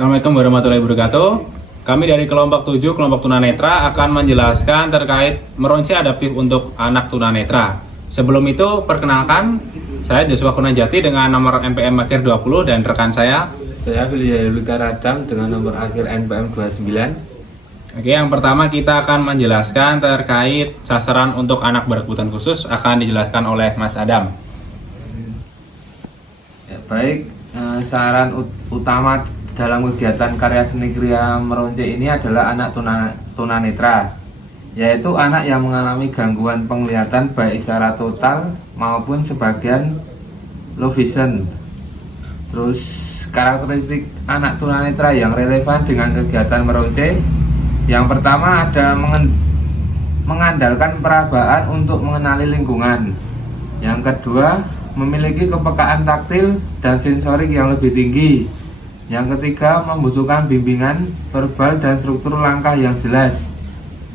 Assalamualaikum warahmatullahi wabarakatuh. Kami dari kelompok 7, kelompok tunanetra akan menjelaskan terkait meronce adaptif untuk anak tunanetra. Sebelum itu, perkenalkan, saya Joshua Kunanjati dengan nomor NPM akhir 20 dan rekan saya William Radam dengan nomor akhir NPM 29. Oke, yang pertama kita akan menjelaskan terkait sasaran untuk anak berkebutuhan khusus akan dijelaskan oleh Mas Adam. Ya, baik, sasaran utama dalam kegiatan karya seni kriya meronce ini adalah anak tunanetra, yaitu anak yang mengalami gangguan penglihatan baik secara total maupun sebagian low vision. Terus karakteristik anak tunanetra yang relevan dengan kegiatan meronce, yang pertama ada mengandalkan perabaan untuk mengenali lingkungan. Yang kedua, memiliki kepekaan taktil dan sensorik yang lebih tinggi. Yang ketiga, membutuhkan bimbingan verbal dan struktur langkah yang jelas.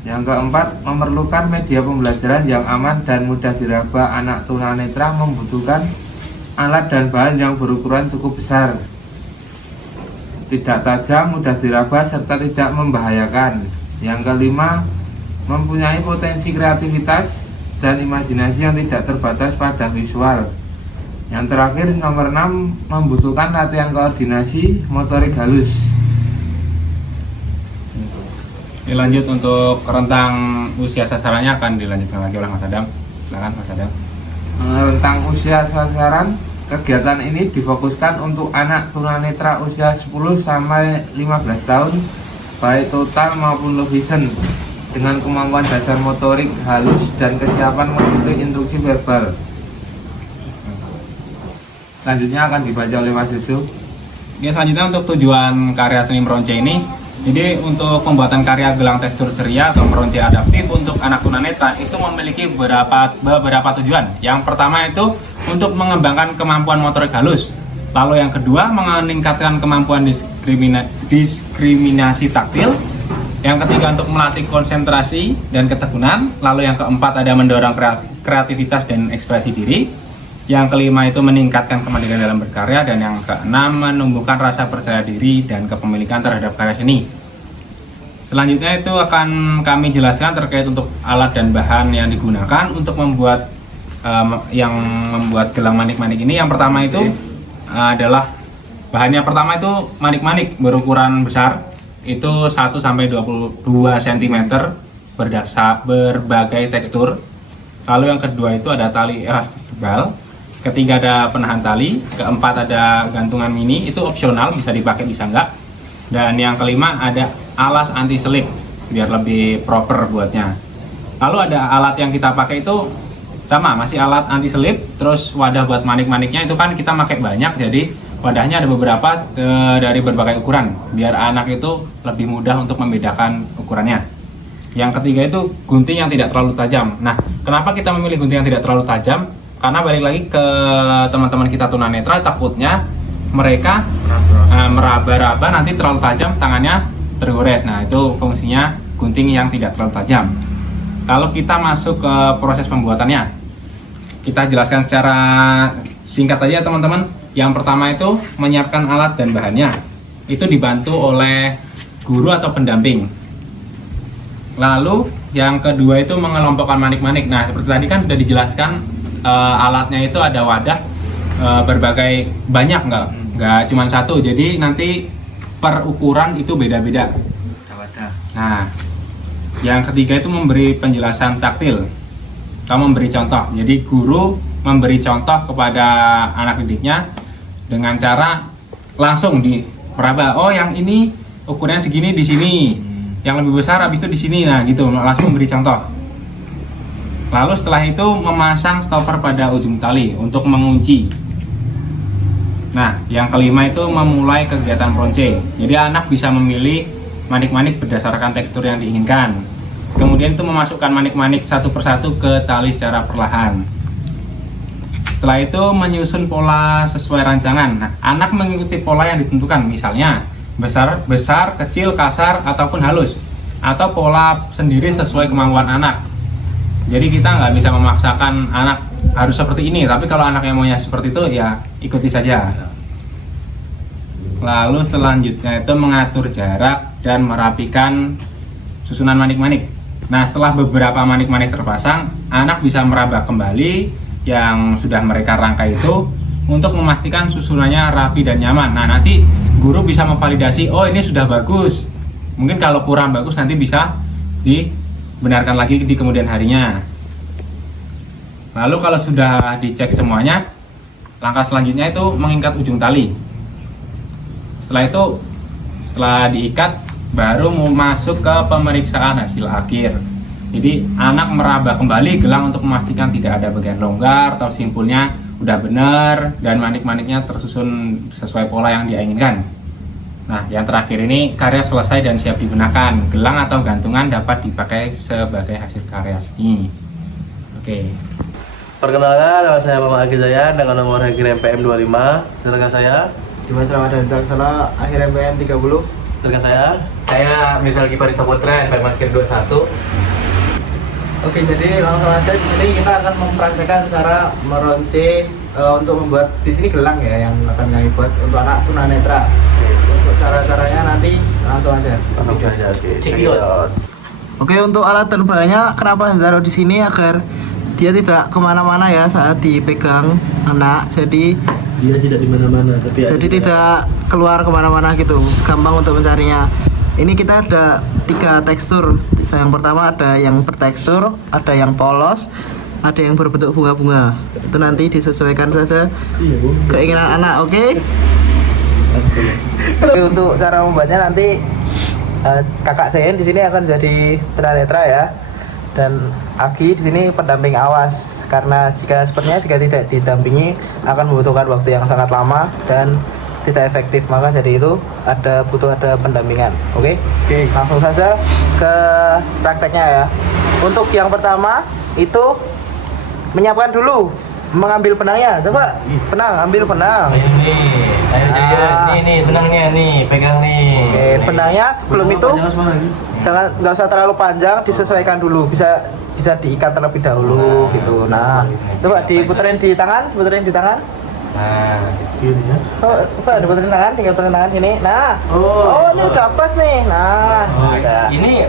Yang keempat, memerlukan media pembelajaran yang aman dan mudah diraba. Anak tunanetra membutuhkan alat dan bahan yang berukuran cukup besar, tidak tajam, mudah diraba, serta tidak membahayakan. Yang kelima, mempunyai potensi kreativitas dan imajinasi yang tidak terbatas pada visual. Yang terakhir, nomor 6, membutuhkan latihan koordinasi motorik halus. Ini lanjut untuk rentang usia sasarannya akan dilanjutkan lagi oleh Mas Adam. Silakan Mas Adam. Rentang usia sasaran kegiatan ini difokuskan untuk anak tunanetra usia 10 sampai 15 tahun, baik total maupun low vision, dengan kemampuan dasar motorik halus dan kesiapan mengikuti instruksi verbal. Selanjutnya akan dibaca oleh Mas Yusuf. Oke, selanjutnya untuk tujuan karya seni meronce ini, jadi untuk pembuatan karya gelang tekstur ceria atau meronce adaptif untuk anak tunanetra itu memiliki beberapa tujuan. Yang pertama itu untuk mengembangkan kemampuan motorik halus. Lalu yang kedua, meningkatkan kemampuan diskriminasi taktil. Yang ketiga, untuk melatih konsentrasi dan ketekunan. Lalu yang keempat, ada mendorong kreativitas dan ekspresi diri. Yang kelima itu meningkatkan kemandirian dalam berkarya. Dan yang keenam, menumbuhkan rasa percaya diri dan kepemilikan terhadap karya seni. Selanjutnya itu akan kami jelaskan terkait untuk alat dan bahan yang digunakan untuk membuat gelang manik-manik ini. Yang pertama itu adalah bahannya, pertama itu manik-manik berukuran besar, itu 1-22 cm berbagai tekstur. Lalu yang kedua itu ada tali elastis tebal. Ketiga ada penahan tali. Keempat ada gantungan mini, itu opsional, bisa dipakai bisa enggak. Dan yang kelima ada alas anti selip biar lebih proper buatnya. Lalu ada alat yang kita pakai itu sama, masih alat anti selip. Terus wadah buat manik-maniknya itu kan kita pakai banyak, jadi wadahnya ada beberapa dari berbagai ukuran biar anak itu lebih mudah untuk membedakan ukurannya. Yang ketiga itu gunting yang tidak terlalu tajam. Nah, kenapa kita memilih gunting yang tidak terlalu tajam? Karena balik lagi ke teman-teman kita tunanetra, takutnya mereka meraba-raba nanti terlalu tajam, tangannya tergores. Nah, itu fungsinya gunting yang tidak terlalu tajam. Kalau kita masuk ke proses pembuatannya, kita jelaskan secara singkat aja teman-teman. Yang pertama itu menyiapkan alat dan bahannya. Itu dibantu oleh guru atau pendamping. Lalu yang kedua itu mengelompokkan manik-manik. Nah, seperti tadi kan sudah dijelaskan, alatnya itu ada wadah berbagai banyak, nggak cuma satu. Jadi nanti per ukuran itu beda-beda. Nah, yang ketiga itu memberi penjelasan taktil. Kamu memberi contoh. Jadi guru memberi contoh kepada anak didiknya dengan cara langsung meraba. Oh, yang ini ukurannya segini di sini. Yang lebih besar habis itu di sini. Nah, gitu. Langsung memberi contoh. Lalu setelah itu memasang stopper pada ujung tali untuk mengunci. Nah, yang kelima itu memulai kegiatan meronce. Jadi anak bisa memilih manik-manik berdasarkan tekstur yang diinginkan. Kemudian itu memasukkan manik-manik satu persatu ke tali secara perlahan. Setelah itu menyusun pola sesuai rancangan. Nah, anak mengikuti pola yang ditentukan, misalnya besar, kecil, kasar, ataupun halus. Atau pola sendiri sesuai kemampuan anak. Jadi kita nggak bisa memaksakan anak harus seperti ini, tapi kalau anak yang maunya seperti itu ya ikuti saja. Lalu selanjutnya itu mengatur jarak dan merapikan susunan manik-manik. Nah, setelah beberapa manik-manik terpasang, anak bisa meraba kembali yang sudah mereka rangkai itu untuk memastikan susunannya rapi dan nyaman. Nah, nanti guru bisa memvalidasi, oh ini sudah bagus. Mungkin kalau kurang bagus nanti bisa dibenarkan lagi di kemudian harinya. Lalu kalau sudah dicek semuanya, langkah selanjutnya itu mengikat ujung tali. Setelah diikat, baru mau masuk ke pemeriksaan hasil akhir. Jadi anak meraba kembali gelang untuk memastikan tidak ada bagian longgar atau simpulnya udah benar dan manik-maniknya tersusun sesuai pola yang dia inginkan. Nah, yang terakhir ini karya selesai dan siap digunakan. Gelang atau gantungan dapat dipakai sebagai hasil karya seni. Oke. Perkenalkan, nama saya Muhammad Agi Zayan dengan nomor akhir MPM 25. Silakan saya. Dimas Ramadan Caksono, akhir MPM 30. Silakan saya. Saya Misal Gipari Saputra, MPM akhir 21. Oke, jadi langsung aja di sini kita akan mempraktekkan cara meronce untuk membuat di sini gelang ya yang akan kami buat untuk anak tunanetra. Untuk cara-caranya nanti langsung aja. Langsung saja. Cekidot. Oke, untuk alat dan bahannya kenapa ditaruh di sini agar dia tidak kemana-mana ya saat dipegang anak. Jadi Dia tidak di mana-mana, tapi tidak keluar kemana-mana gitu, gampang untuk mencarinya. Ini kita ada 3 tekstur. Yang pertama ada yang bertekstur, ada yang polos, ada yang berbentuk bunga-bunga. Itu nanti disesuaikan saja keinginan anak, oke? Oke, untuk cara membuatnya nanti kakak Zain di sini akan jadi tunanetra ya. Dan Agi di sini pendamping awas karena jika tidak didampingi akan membutuhkan waktu yang sangat lama dan tidak efektif, maka jadi itu butuh ada pendampingan. Oke? Langsung saja ke prakteknya ya. Untuk yang pertama itu menyiapkan dulu, mengambil benangnya. Coba ambil benang. Ini benangnya nih, pegang nih. Oke, benangnya sebelum itu nggak usah terlalu panjang, disesuaikan dulu, bisa diikat terlebih dahulu gitu. Nah, coba diputerin di tangan. Nah, Coba diputerin tangan, tinggal puterin tangan gini. Nah, ini udah pas nih. Nah, udah. ini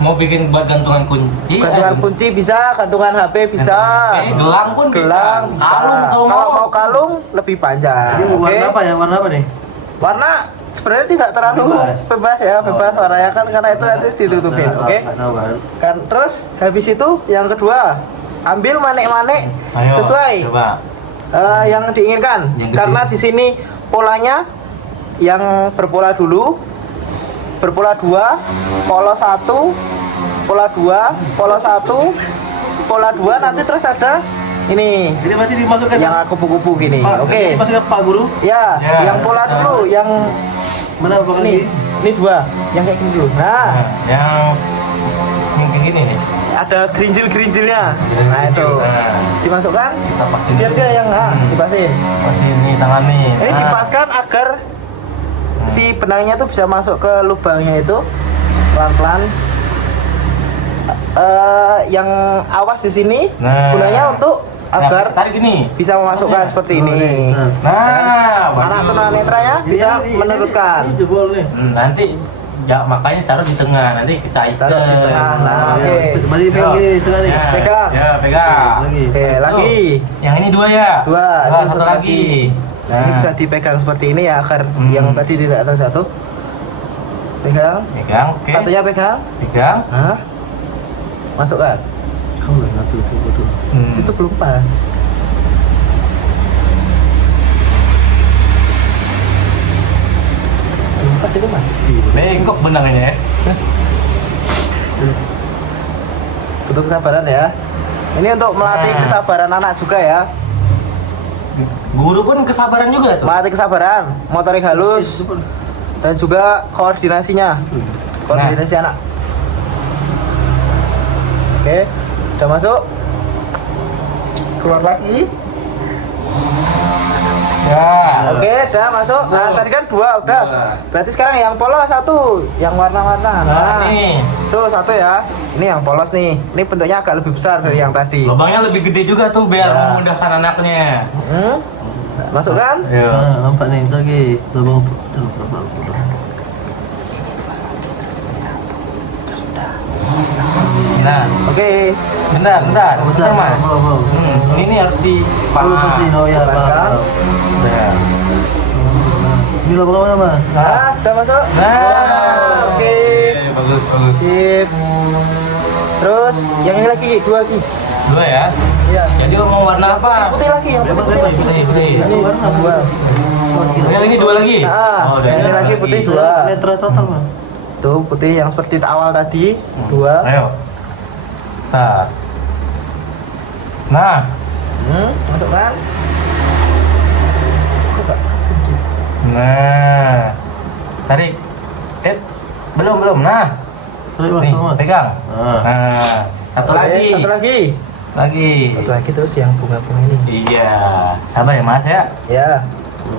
mau bikin buat gantungan kunci. Gantungan kunci bisa, gantungan HP bisa. Gelang pun Gelang bisa. Kalung Kalau mau kalung lebih panjang. Ini warna apa ya? Warna apa nih? Warna sebenarnya tidak terlalu bebas ya, bebas warnanya kan karena itu nanti ditutupin, oke? Kan terus habis itu yang kedua, ambil manik-manik Ayo, sesuai coba. yang diinginkan. Yang gede. Karena di sini polanya yang berpola dulu, berpola 2, polos 1, pola 2, polos 1, pola 2, nanti terus ada ini Ini masih dimasukkan yang kupu-kupu gini. Pak, Oke. ini dimasukkan Pak Guru. Ya, Ya, yang pola ya. dulu, yang Mana Pak ini, Agi? ini 2, yang kayak gini dulu. Nah, yang kayak gini nih. ada gerinjil-gerinjilnya. Nah, itu dimasukkan. Kita pasin. Biar dia yang dipasin. Pasin nih tangan nih. Ini Nah. dipaskan agar si benangnya itu bisa masuk ke lubangnya itu pelan-pelan. Yang awas di sini Nah. gunanya untuk agar tarik gini. bisa memasukkan seperti ini. Nah, Anak tunanetra ya bisa meneruskan. Ini jebol nih. Nanti makanya taruh di tengah, nanti kita ikat. Taruh di tengah. Nah, oke. Masih pegang gini tengah nih. Ya, Pegang. Ya, pegang. Lagi. Oke, lagi. Yang ini 2 ya? Dua, Dua, ini satu lagi. Nah, ini bisa dipegang seperti ini ya agar yang tadi tidak tersatu. Pegang. Pegang, oke. Satunya pegang. Pegang. Nah, masukkan. Kamu nggak ngerti itu betul. Itu belum pas. Belum pas itu mas. Bengkok benangnya ya. Butuh kesabaran ya. Ini untuk melatih Nah. kesabaran anak juga ya. Guru pun kesabaran juga tuh. Melatih kesabaran, motorik halus, dan juga koordinasinya. Koordinasi anak. Oke, sudah masuk. Keluar lagi. Ya. Oke, udah masuk. Nah, tadi kan 2 udah. Berarti sekarang yang polos 1, yang warna-warna. Nah, nih. Tuh 1 ya. Ini yang polos nih. Ini bentuknya agak lebih besar dari yang tadi. Lubangnya lebih gede juga tuh biar Ya. memudahkan anaknya. Hmm? Masuk kan? Ayo. Nampak nih, bentar lagi. Lubang Nah, Oke. bentar, mas. Mau. Ini harus dipanas. Oh ya, paham. Nah. Ini lubang mana, Mas? Nah, udah masuk. Nah, Oke. bagus. Sip. Terus yang ini lagi, 2 lagi. 2 ya. Iya. Jadi mau warna apa? Putih lagi, yang putih. Putih. Ini 2. Yang ini 2 lagi. Nah, udah. yang ini lagi putih 2. Netra total, Mas. Tuh putih yang seperti awal tadi 2. Ayo. Nah, Masuk kan? nah, tarik. Belum. Nah, Tarik, Mas. nih Mas. pegang. Nah. Nah, satu Oke, lagi. Satu lagi. Satu lagi terus yang bunga-bunga ini. Iya, sabar ya mas ya. Ya.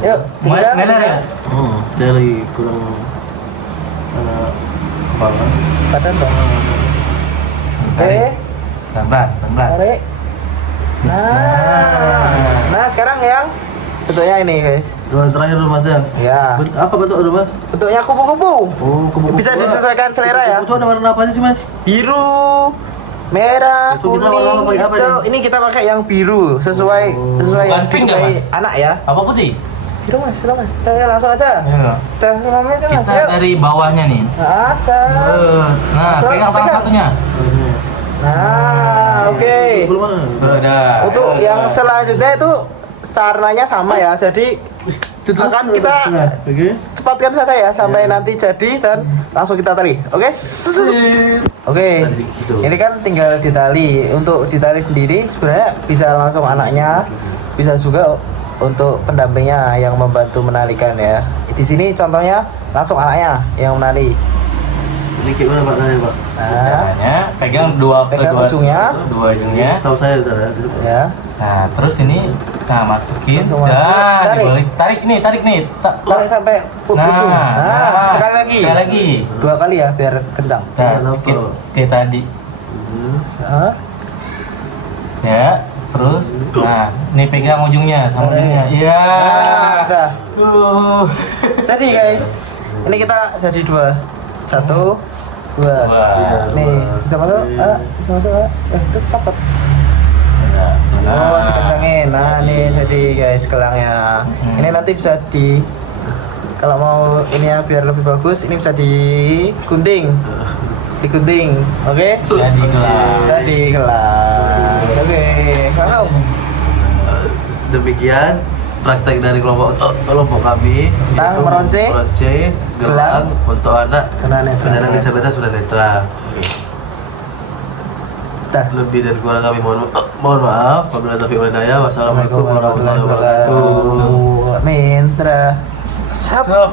Yuk, tinggal. Ngeler ya. Dari kurang ada banget. Badan dong. Oke. Pelan-pelan. Tarik. Nah, sekarang yang bentuknya ini, guys. Dua terakhir dulu, Mas ya. Ya. Apa bentuk dulu, Mas? Bentuknya kupu-kupu. Oh, kupu-kupu. Bisa disesuaikan selera ya. Itu ada warna apa aja sih, Mas? Biru, merah, Itu kita kuning, warna pakai apa hijau. nih? Ini kita pakai yang biru sesuai Bukan yang pink nggak, disukai Mas? anak ya. Apa putih? Biru mas, biru mas. Kita langsung aja. Ayo. Udah 5 menit mas. Kita Yuk. dari bawahnya nih. Asal. Nah, Pegang, pegang tangan pegang. satunya. Nah, oke. Belum mana? Udah. Untuk yang selanjutnya itu caranya sama ya. Jadi akan kita Oke. cepatkan saja ya sampai nanti jadi dan langsung kita tali. Oke? Oke. Gitu. Ini kan tinggal ditali. Untuk ditali sendiri sebenarnya bisa langsung anaknya, bisa juga untuk pendampingnya yang membantu menalikan ya. Di sini contohnya langsung anaknya yang menali. Ini kayak mana, Pak? Saya, Pak. Nah, Caranya pegang dua ujungnya. dua ujungnya. Tahu saya, Saudara. Ya. Nah, terus ini masukin. Langsung masuk. Nah, Tarik. dibalik. Tarik nih. Tarik sampai ujung. Nah, sekali lagi. Sekali lagi. 2 kali ya biar kencang. Nah, Kenapa? kayak tadi. Hah? Ya, terus nah, ini pegang ujungnya sama Tarik. ujungnya. Iya. Nah, udah. Jadi guys, ini kita jadi 2. 1, 2. Wah. Nih, bisa masuk? Bisa masuk? Itu cepet. Nah. Oh, dikencangin. Nah, nih jadi guys gelangnya. Ini nanti bisa kalau mau ininya biar lebih bagus, ini bisa digunting. Oke? Jadi gelang. Jadi gelang. Oke, langsung. Demikian praktek dari kelompok kami. Tang, yaitu meronce, gelang untuk anak Kena netra. penyandang disabilitas sudah netra. Dah. Lebih dan kurang kami mohon maaf. Wabillahi taufiq wal hidayah. Wassalamualaikum warahmatullahi wabarakatuh. Amin. Dadah. Sap. Stop.